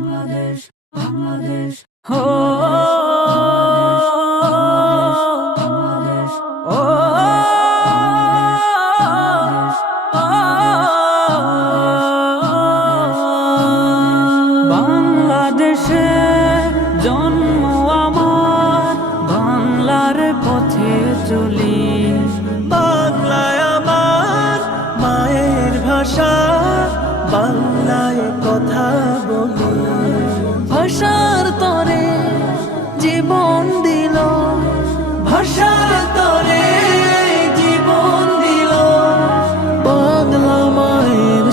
বাংলাদেশ বাংলাদেশ হো বাংলাদেশ জন্ম বাংলায় মায়ের ভাষা বাংলায় কথা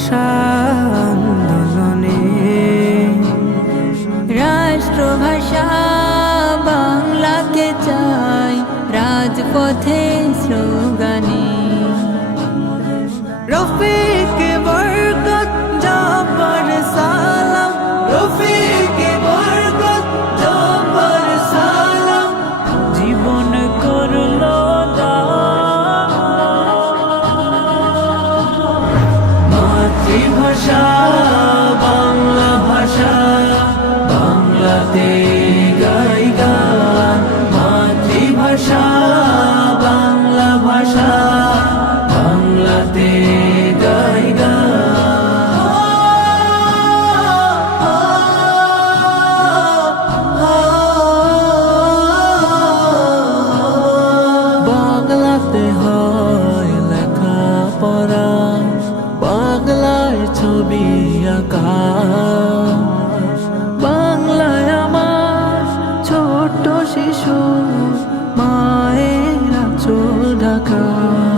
ভাষা আন্দোলনে রাষ্ট্রভাষা বাংলাকে চাই রাজপথে মাতৃভাষা বাংলা ভাষা, বাংলাতে গাই গান, মাতৃভাষা, বাংলা ভাষা, বাংলাতে গাই বাংলাতে হয় লেখা পড়া বাংলায় আকাশ। বাংলায় আমার ছোট শিশু মায়ের চোখ ঢাকা।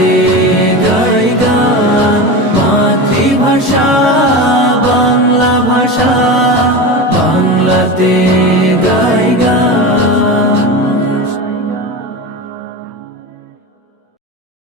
হাতে গাই গান মাতৃভাষা বাংলা ভাষা বাংলাতে